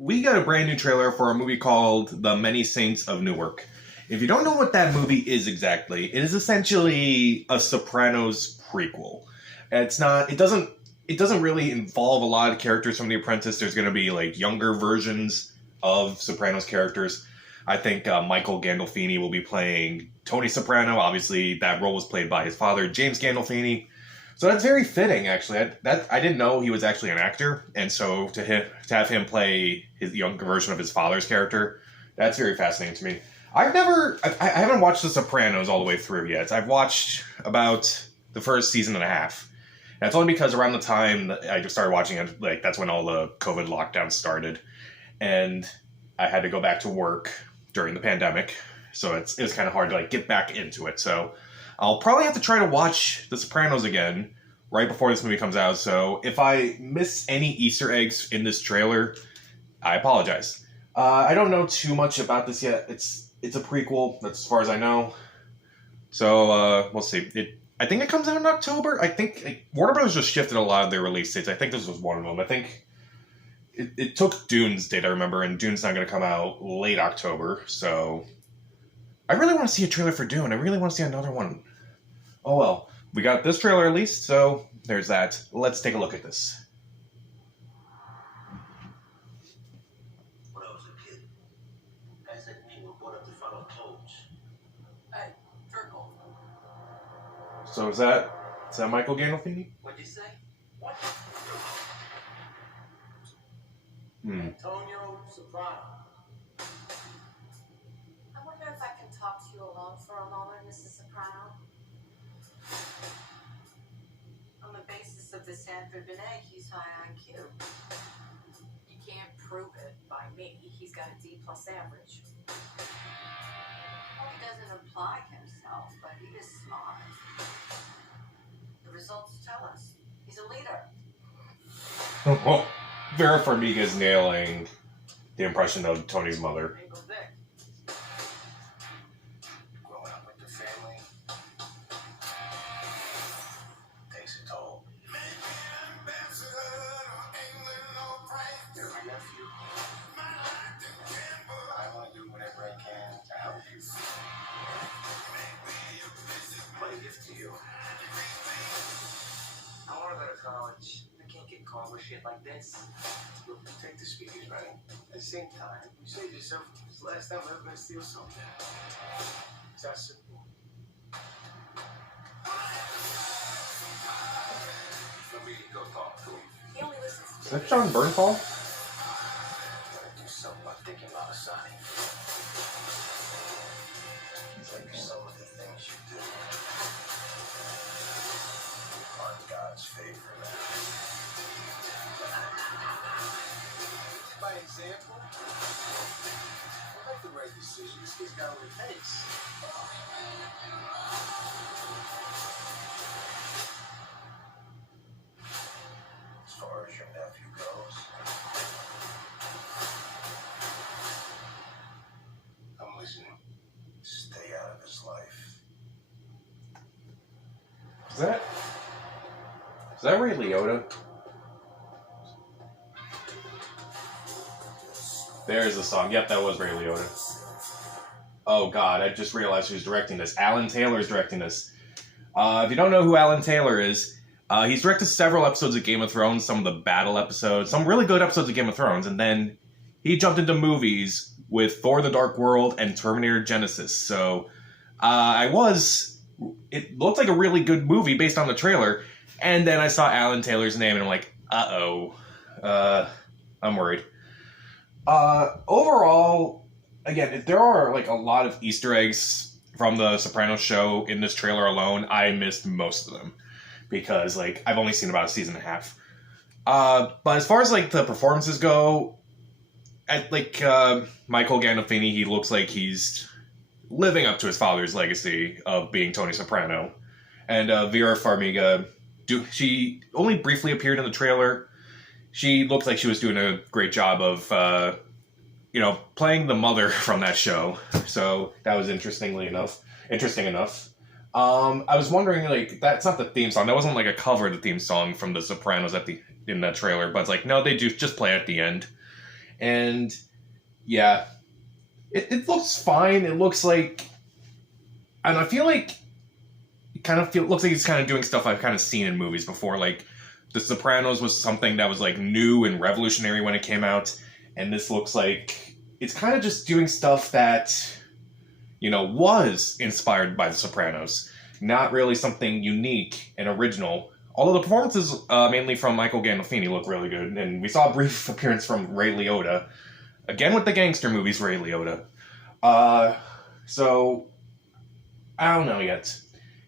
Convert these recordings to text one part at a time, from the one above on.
we got a brand new trailer for a movie called The Many Saints of Newark. If you don't know what that movie is exactly, it is essentially a Sopranos prequel. It doesn't really involve a lot of characters from The Apprentice. There's going to be like younger versions of Sopranos characters. I think Michael Gandolfini will be playing Tony Soprano. Obviously, that role was played by his father, James Gandolfini. So that's very fitting, actually. I didn't know he was actually an actor, and so to have him play his younger version of his father's character, that's very fascinating to me. I haven't watched The Sopranos all the way through yet. I've watched about the first season and a half. And it's only because around the time that I just started watching it, like that's when all the COVID lockdowns started, and I had to go back to work during the pandemic, so it was kind of hard to like get back into it. So I'll probably have to try to watch The Sopranos again right before this movie comes out. So if I miss any Easter eggs in this trailer, I apologize. I don't know too much about this yet. It's a prequel, that's as far as I know. So we'll see. I think it comes out in October. I think Warner Bros. Just shifted a lot of their release dates. I think this was one of them. I think it took Dune's date, I remember, and Dune's not going to come out late October. So I really want to see a trailer for Dune. I really want to see another one. Oh well, we got this trailer at least, so there's that. Let's take a look at this. When I was a kid, guys like me were brought up to follow codes. Hey, Turkle. So is that Michael Gandolfini? What'd you say? What? Antonio Soprano. I wonder if I can talk to you alone for a moment, Mrs. Soprano. On the basis of the Sanford Binet, he's high IQ. You can't prove it by me. He's got a D+ average. Well, he doesn't imply himself, but he is smart. The results tell us he's a leader. Vera Farmiga's nailing the impression of Tony's mother. Uncle Vic. Growing up with the family takes a toll. You're my nephew. I want to do whatever I can to help you. My gift to you. I want to go to college. I can't get caught with shit like this. Look, take the speakers, right? At the same time, you say to yourself, it's the last time I'm ever going to steal something. It's that simple. Let me go talk to him. He only listens to Is that John Bernthal? Gotta do something about thinking about a sign. Maybe some of the things you do are God's favor. By example, I like the right decisions. He's got what it takes. As far as your nephew goes, I'm listening. Stay out of his life. Is that Ray Liotta? There's the song. Yep, that was Ray Liotta. Oh god, I just realized who's directing this. Alan Taylor's directing this. If you don't know who Alan Taylor is, he's directed several episodes of Game of Thrones, some of the battle episodes, some really good episodes of Game of Thrones, and then he jumped into movies with Thor: The Dark World and Terminator Genesis. So it looked like a really good movie based on the trailer, and then I saw Alan Taylor's name and I'm like, I'm worried. Overall, again, there are like a lot of Easter eggs from the Sopranos show in this trailer alone. I missed most of them because like I've only seen about a season and a half. But as far as like the performances go, Michael Gandolfini, he looks like he's living up to his father's legacy of being Tony Soprano. And Vera Farmiga, she only briefly appeared in the trailer. She looked like she was doing a great job of, playing the mother from that show. So that was interesting enough. I was wondering, like, that's not the theme song. That wasn't like a cover of the theme song from The Sopranos in that trailer. But it's like, no, they do just play at the end. And yeah, it looks fine. It looks like, and I feel like looks like he's kind of doing stuff I've kind of seen in movies before. Like The Sopranos was something that was like new and revolutionary when it came out, and this looks like it's kind of just doing stuff that, you know, was inspired by The Sopranos. Not really something unique and original. Although the performances, mainly from Michael Gandolfini, look really good, and we saw a brief appearance from Ray Liotta, again with the gangster movies. Ray Liotta. So I don't know yet.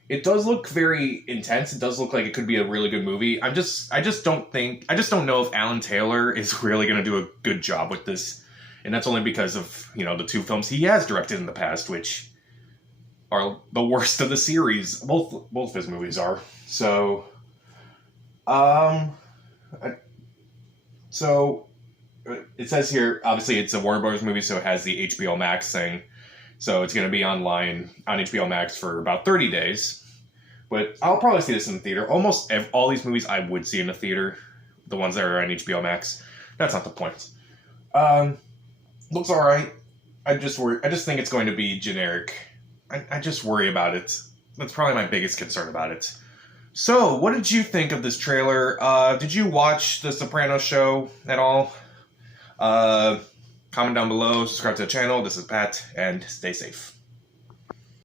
It does look very intense. It does look like it could be a really good movie. I just don't know if Alan Taylor is really going to do a good job with this, and that's only because of, you know, the 2 films he has directed in the past, which are the worst of the series. Both of his movies are. So, it says here, obviously it's a Warner Bros. Movie, so it has the HBO Max thing. So it's going to be online on HBO Max for about 30 days. But I'll probably see this in the theater. Almost all these movies I would see in the theater. The ones that are on HBO Max. That's not the point. Looks alright. I just think it's going to be generic. I just worry about it. That's probably my biggest concern about it. So, what did you think of this trailer? Did you watch The Sopranos show at all? Comment down below, subscribe to the channel. This is Pat, and stay safe.